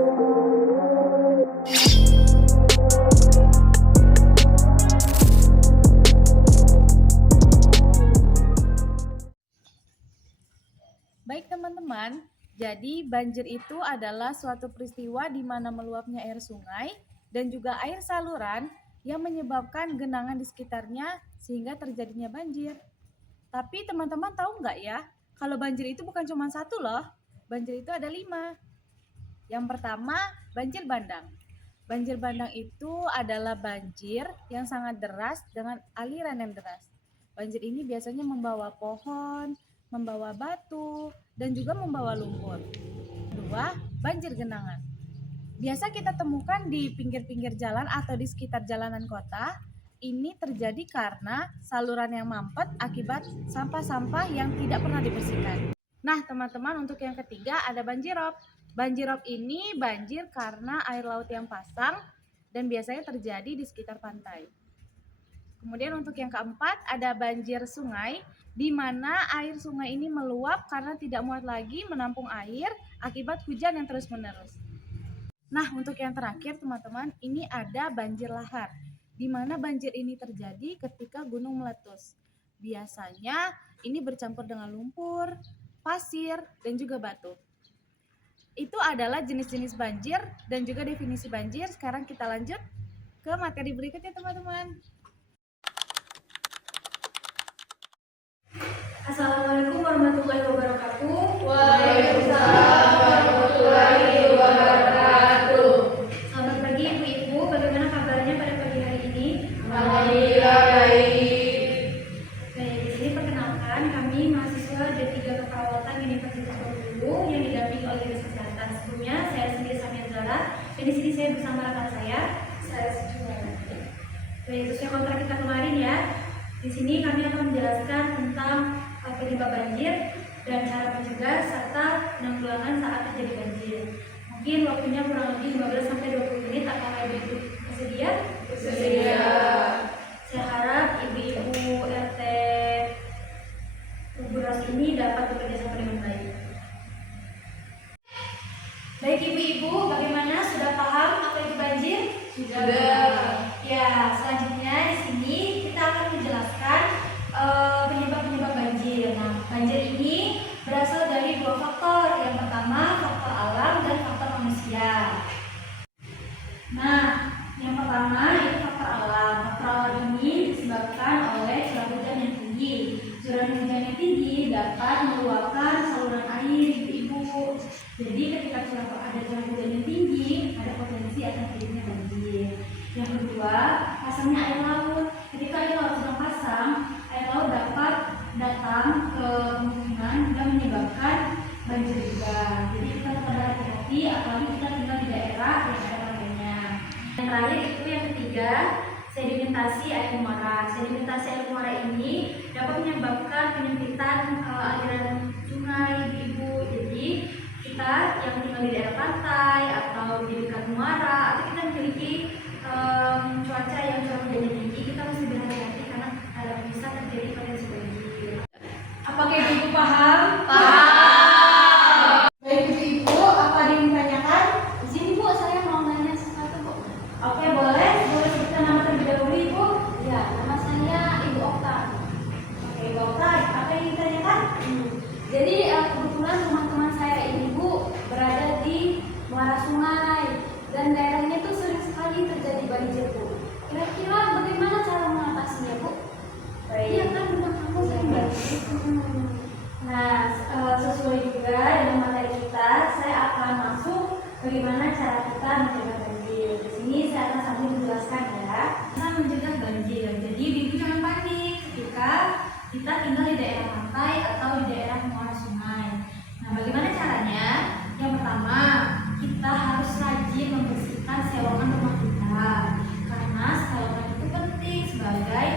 Baik teman-teman, jadi banjir itu adalah suatu peristiwa di mana meluapnya air sungai dan juga air saluran yang menyebabkan genangan di sekitarnya sehingga terjadinya banjir. Tapi teman-teman tahu nggak ya, kalau banjir itu bukan cuma satu loh, banjir itu ada 5. Yang pertama, banjir bandang. Banjir bandang itu adalah banjir yang sangat deras dengan aliran yang deras. Banjir ini biasanya membawa pohon, membawa batu, dan juga membawa lumpur. Kedua, banjir genangan. Biasa kita temukan di pinggir-pinggir jalan atau di sekitar jalanan kota. Ini terjadi karena saluran yang mampet akibat sampah-sampah yang tidak pernah dibersihkan. Nah, teman-teman, untuk yang ketiga ada banjirop. Banjirop ini banjir karena air laut yang pasang dan biasanya terjadi di sekitar pantai. Kemudian untuk yang keempat ada banjir sungai, di mana air sungai ini meluap karena tidak muat lagi menampung air akibat hujan yang terus-menerus. Nah, untuk yang terakhir teman-teman, ini ada banjir lahar, di mana banjir ini terjadi ketika gunung meletus. Biasanya ini bercampur dengan lumpur, pasir, dan juga batu. Itu adalah jenis-jenis banjir dan juga definisi banjir. Sekarang kita lanjut ke materi berikutnya teman-teman. Assalamualaikum warahmatullahi wabarakatuh. Waalaikumsalam warahmatullahi wabarakatuh. Selamat pagi Ibu-Ibu, bagaimana kabarnya pada pagi hari ini? Alhamdulillah baik. Baik, di sini perkenalkan kami mahasiswa D3 Keperawatan Universitas Bengkulu yang didampingi oleh Dinas Kesehatan. Sebelumnya saya sendiri Samia Zara dan di sini saya bersama rekan saya Sujumana. Baik, sesuai kontrak kita kemarin ya. Di sini kami akan menjelaskan tentang penyebab banjir dan cara mencegah serta penanggulangan saat terjadi banjir. Mungkin waktunya kurang lebih 15 sampai 20 menit. Apakah Ibu bersedia? Bersedia. Saya harap ibu-ibu RT Buros ini dapat bekerja sama dengan baik. Baik ibu-ibu, bagaimana? Sudah paham apa itu banjir? Sudah. Ya, selanjutnya di sini kita akan menjelaskan penyebab-penyebab banjir. Nah, banjir ini berasal dari 2 faktor. Yang pertama, faktor alam dan faktor manusia. Nah, yang pertama itu faktor alam. Faktor alam ini disebabkan oleh curah hujan yang tinggi. Curah hujan yang tinggi dapat meluapkan saluran air, ibu-ibu. Jadi ketika ada curah hujan yang tinggi, ada potensi akan terjadinya banjir. Yang kedua, pasangnya air laut. Ketika air laut sedang pasang, air laut dapat datang ke pemukiman dan menyebabkan banjir juga. Jadi kita tetap berhati-hati, apalagi kita tinggal di daerah yang ada pantainya. Yang terakhir itu yang ketiga, sedimentasi air muara. Sedimentasi air muara ini dapat menyebabkan penyempitan aliran sungai, ibu. Jadi kita yang tinggal di daerah pantai atau di dekat muara atau kita memiliki cuaca yang curah hujannya tinggi, kita mesti berhati-hati karena bisa terjadi potensi banjir. Apakah ibu paham? Paham. Baik ibu, apa ada yang ditanyakan? Di sini bu, saya mau nanya sesuatu bu. Oke, boleh sebutkan nama terlebih dahulu ibu. Ya, nama saya Ibu Okta. Oke, Ibu Okta, apa yang ditanyakan? Jadi kebetulan teman-teman saya ini Bu berada di muara sungai dan daerahnya itu sering sekali terjadi banjir Bu. Kira-kira bagaimana cara mengatasinya Bu? Iya kan benar kamu sering banjir. Nah, sesuai juga dengan materi kita, saya akan masuk bagaimana cara kita mencegah banjir. Di sini saya akan sambil menjelaskan ya. Cara mencegah banjir. Jadi ibu jangan panik ketika kita tinggal di daerah pantai atau di daerah muara sungai. Nah, bagaimana caranya? Yang pertama, kita harus rajin membersihkan selokan rumah kita. Karena selokan itu penting sebagai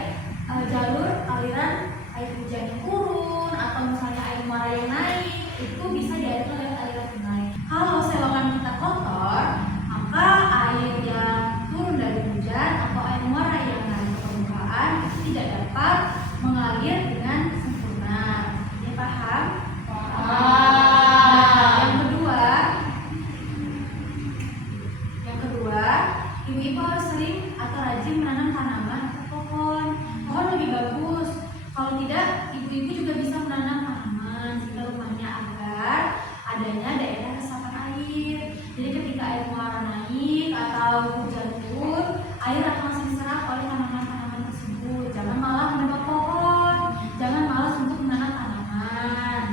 jalur aliran air hujan yang turun atau misalnya air muara yang naik, itu bisa dialirkan lewat aliran sungai. Kalau selokan kita kotor, maka air yang turun dari hujan atau air muara yang naik ke permukaan tidak dapat mengalir dengan sempurna. Ya paham? Paham. Yang kedua, Ibu-ibu harus sering atau rajin menanam tanaman atau pohon. Pohon lebih bagus. Kalau tidak, ibu-ibu juga bisa menanam tanaman sekitar rumahnya agar adanya daerah resapan air. Jadi ketika air muara naik atau hujan turun, air akan langsung diserap oleh tanaman-tanaman tersebut. Jangan malah menebang pohon, jangan malas untuk menanam tanaman.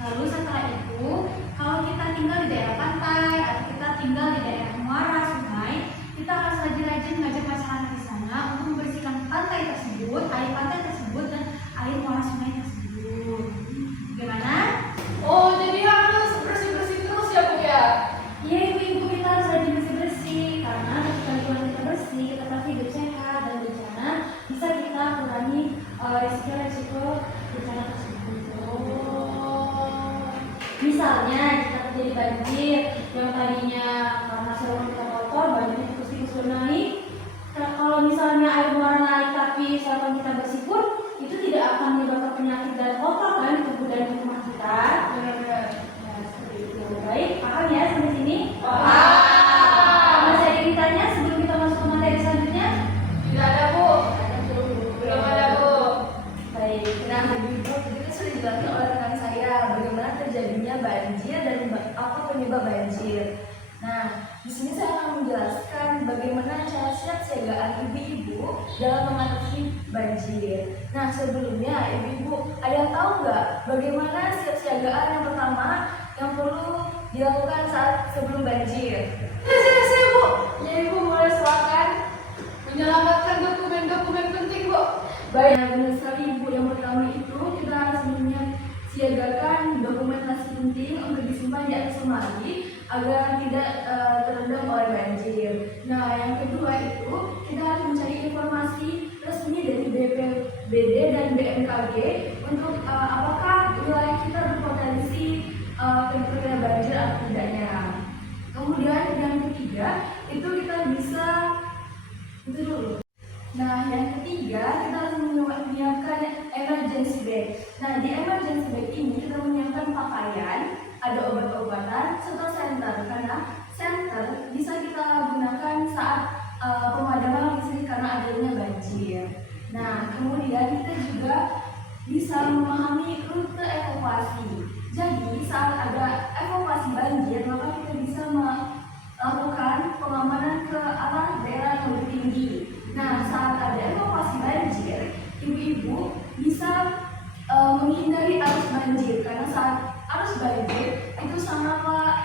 Lalu setelah itu, kalau kita tinggal di daerah pantai atau kita tinggal di daerah muara sungai, kita harus rajin-rajin mengajak masyarakat di sana untuk membersihkan pantai tersebut, air pantai tersebut dan air muara sungai tersebut. Gimana? Oh, jadi harus bersih-bersih terus ya Bu ya? Iya ibu-ibu, kita harus rajin bersih-bersih karena ketika lingkungan kita bersih, kita pasti hidup sehat dan bencana bisa kita kurangi resiko-resiko bencana tersebut. Misalnya jika terjadi banjir yang tadinya karena saluran kita kotor, banjir tikus-tikus naik. Nah, kalau misalnya air muara naik tapi saluran kita bersih pun, itu tidak akan menyebabkan penyakit dan kotor kan di tubuh dan di rumah kita. Benar-benar. Ya, seperti itu. Baik, paham ya sampai sini? Paham. Masih ada yang ditanya sebelum kita masuk ke materi selanjutnya? Tidak ada Bu. Belum ada Bu. Baik, Nah, Ibu itu sudah dijelaskan oleh rekan saya bagaimana terjadinya banjir dan apa penyebab banjir. Nah, di sini saya akan menjelaskan bagaimana cara siap-siagaan ibu-ibu dalam mengatasi banjir. Nah, sebelumnya ibu-ibu ada yang tahu nggak bagaimana siap-siagaan yang pertama yang perlu dilakukan saat sebelum banjir? Saya Bu. Ya Ibu, mulai silakan menyelamatkan dokumen-dokumen penting Bu. Baik, benar sekali Ibu. Yang pertama itu kita harus siagakan dokumentasi penting untuk disimpan di atas lemari agar tidak terendam oleh banjir. Nah, yang kedua itu kita harus mencari informasi resmi dari BPBD dan BMKG untuk apakah wilayah kita berpotensi terkena banjir atau tidaknya. Kemudian yang ketiga itu kita bisa itu dulu. Nah, yang ketiga kita harus menyiapkan emergency bag. Nah, di emergency bag ini kita menyiapkan pakaian, ada obat-obatan, serta senter. Karena senter bisa kita gunakan saat pemadaman listrik karena adanya banjir. Nah, kemudian kita juga bisa memahami rute evakuasi. Jadi, saat ada evakuasi banjir, maka kita bisa melakukan pengamanan ke arah daerah yang lebih tinggi. Nah, saat ada evakuasi banjir, ibu-ibu bisa menghindari arus banjir karena saat arus banjir itu sangatlah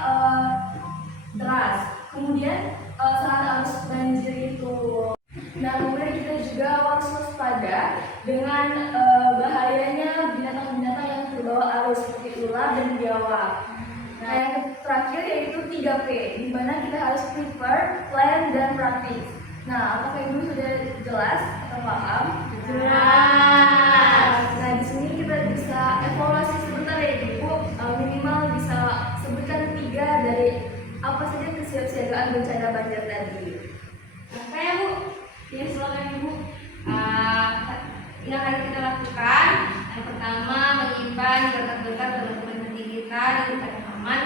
deras. Kemudian saat arus banjir itu, nah kemudian kita juga harus waspada dengan bahayanya binatang-binatang yang terbawa arus seperti ular dan biawak. Nah, yang terakhir yaitu 3P, di mana kita harus prepare, plan, dan practice. Nah, apakah ibu sudah jelas atau paham? Jelas. Nah, di sini kita bisa evaluasi sebentar ya ibu, minimal bisa sebutkan 3 dari apa saja kesiapsiagaan bencana banjir tadi. Oke ya Bu, ya silakan Ibu. Yang harus kita lakukan, yang pertama menyimpan berkas-berkas dokumen penting kita di tempat yang aman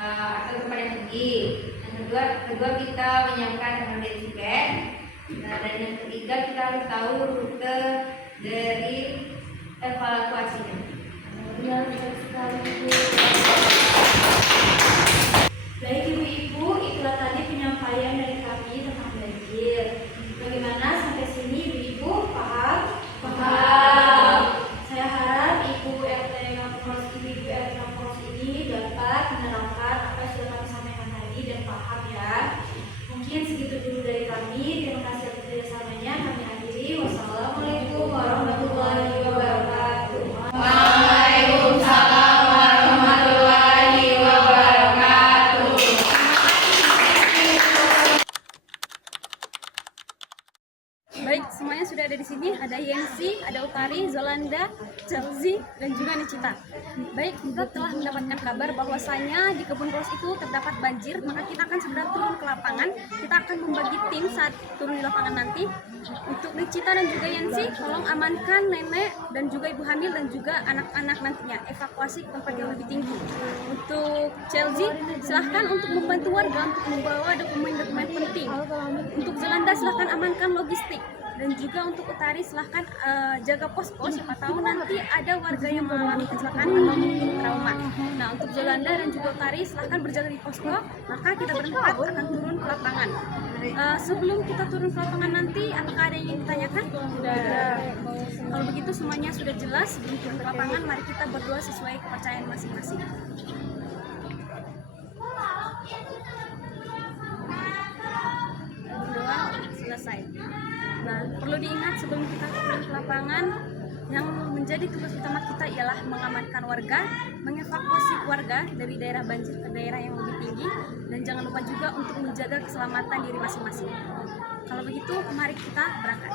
atau tempat yang tinggi. Yang kedua kita menyiapkan emergency bag. Nah, dan yang ketiga kita harus tahu rute dari evakuasinya. Ya, betul sekali Ibu. Baik ibu-ibu, itulah tadi penyampaian dari kami tentang banjir. Bagaimana sampai sini ibu-ibu paham? Paham. Saya harap ibu RT Kampus ini dapat menerapkan apa yang sudah kami sampaikan tadi dan paham ya. Mungkin segitu dulu dari kami. Terima kasih atas kerjasamanya. Kami akhiri. Wassalamualaikum warahmatullahi wabarakatuh. Waalaikumsalam warahmatullahi wabarakatuh. Baik, semuanya sudah ada di sini. Ada Yensi, ada Utari, Zolanda, Chelsea, dan juga Nicita. Baik, kita telah mendapatkan kabar bahwasanya di Kebun Polos itu terdapat banjir, maka kita akan segera turun ke lapangan. Kita akan membagi tim saat turun di lapangan nanti. Untuk Nicita dan juga Yensi, tolong amankan nenek dan juga ibu hamil dan juga anak-anak nantinya evakuasi ke tempat yang lebih tinggi. Untuk Chelsea, silahkan untuk membantu warga untuk membawa dokumen-dokumen penting. Untuk Zelanda, silahkan amankan logistik. Dan juga untuk Utari, silahkan jaga posko, siapa tahu nanti ada warga yang mengalami kecelakaan atau mungkin trauma. Nah, untuk Zelanda dan juga Utari, silahkan berjaga di posko, maka kita berempat akan turun ke lapangan. Sebelum kita turun ke lapangan nanti, apakah ada yang ingin ditanyakan? Kalau begitu semuanya sudah jelas, sebelum turun ke lapangan, mari kita berdoa sesuai kepercayaan masing-masing. Berdoa selesai. Nah, perlu diingat sebelum kita turun ke lapangan, yang menjadi tugas utama kita ialah mengamankan warga, mengevakuasi warga dari daerah banjir ke daerah yang lebih tinggi, dan jangan lupa juga untuk menjaga keselamatan diri masing-masing. Kalau begitu, mari kita berangkat.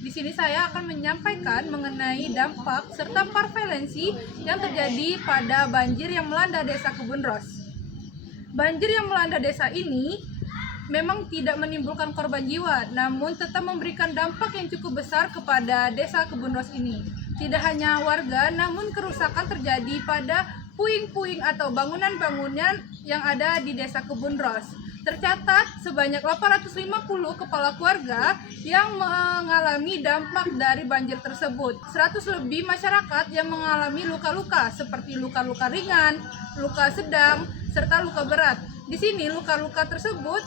Di sini saya akan menyampaikan mengenai dampak serta prevalensi yang terjadi pada banjir yang melanda Desa Kebun Ros. Banjir yang melanda desa ini memang tidak menimbulkan korban jiwa, namun tetap memberikan dampak yang cukup besar kepada Desa Kebun Ros ini. Tidak hanya warga, namun kerusakan terjadi pada puing-puing atau bangunan-bangunan yang ada di Desa Kebun Ros. Tercatat sebanyak 850 kepala keluarga yang mengalami dampak dari banjir tersebut. 100 lebih masyarakat yang mengalami luka-luka seperti luka-luka ringan, luka sedang, serta luka berat. Di sini luka-luka tersebut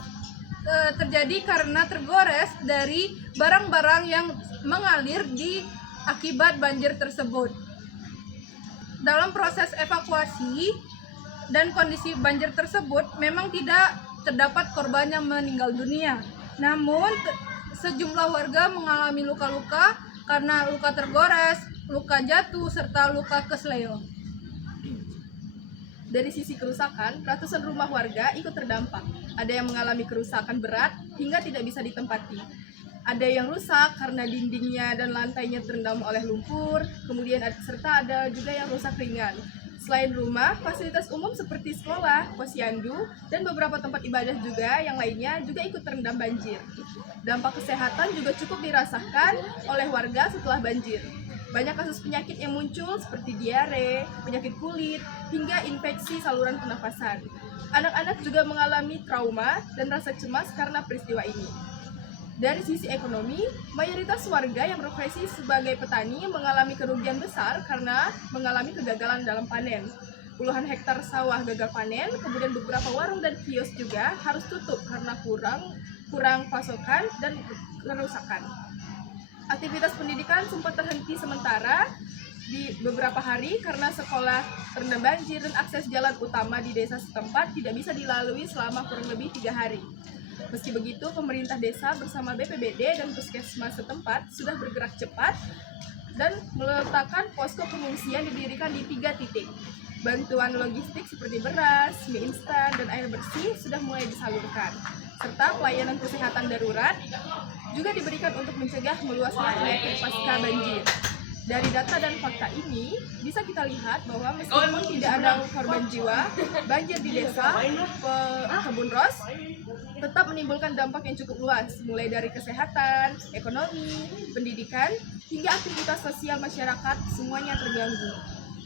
terjadi karena tergores dari barang-barang yang mengalir di akibat banjir tersebut. Dalam proses evakuasi dan kondisi banjir tersebut memang tidak terdapat korban yang meninggal dunia. Namun sejumlah warga mengalami luka-luka karena luka tergores, luka jatuh, serta luka kesleo. Dari sisi kerusakan, ratusan rumah warga ikut terdampak. Ada yang mengalami kerusakan berat hingga tidak bisa ditempati. Ada yang rusak karena dindingnya dan lantainya terendam oleh lumpur, kemudian serta ada juga yang rusak ringan. Selain rumah, fasilitas umum seperti sekolah, posyandu, dan beberapa tempat ibadah juga yang lainnya juga ikut terendam banjir. Dampak kesehatan juga cukup dirasakan oleh warga setelah banjir. Banyak kasus penyakit yang muncul seperti diare, penyakit kulit, hingga infeksi saluran pernafasan. Anak-anak juga mengalami trauma dan rasa cemas karena peristiwa ini. Dari sisi ekonomi, mayoritas warga yang berprofesi sebagai petani mengalami kerugian besar karena mengalami kegagalan dalam panen. Puluhan hektar sawah gagal panen, kemudian beberapa warung dan kios juga harus tutup karena kurang pasokan dan kerusakan. Aktivitas pendidikan sempat terhenti sementara di beberapa hari karena sekolah terendam banjir dan akses jalan utama di desa setempat tidak bisa dilalui selama kurang lebih 3 hari. Meski begitu, pemerintah desa bersama BPBD dan puskesmas setempat sudah bergerak cepat dan meletakkan posko pengungsian didirikan di 3 titik. Bantuan logistik seperti beras, mie instan, dan air bersih sudah mulai disalurkan, serta pelayanan kesehatan darurat juga diberikan untuk mencegah meluasnya penyakit pasca banjir. Dari data dan fakta ini, bisa kita lihat bahwa meskipun tidak ada korban jiwa, banjir di desa Kebun Ros tetap menimbulkan dampak yang cukup luas, mulai dari kesehatan, ekonomi, pendidikan, hingga aktivitas sosial masyarakat semuanya terganggu.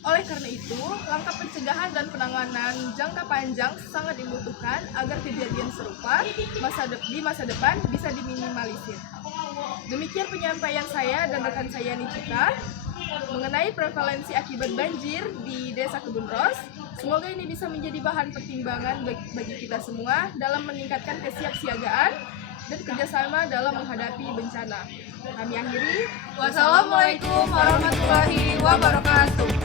Oleh karena itu, langkah pencegahan dan penanganan jangka panjang sangat dibutuhkan agar kejadian serupa di masa depan bisa diminimalisir. Demikian penyampaian saya dan rekan saya Nikita mengenai prevalensi akibat banjir di Desa Kebun Ros. Semoga ini bisa menjadi bahan pertimbangan bagi kita semua dalam meningkatkan kesiapsiagaan dan kerjasama dalam menghadapi bencana. Kami akhiri. Wassalamualaikum warahmatullahi wabarakatuh.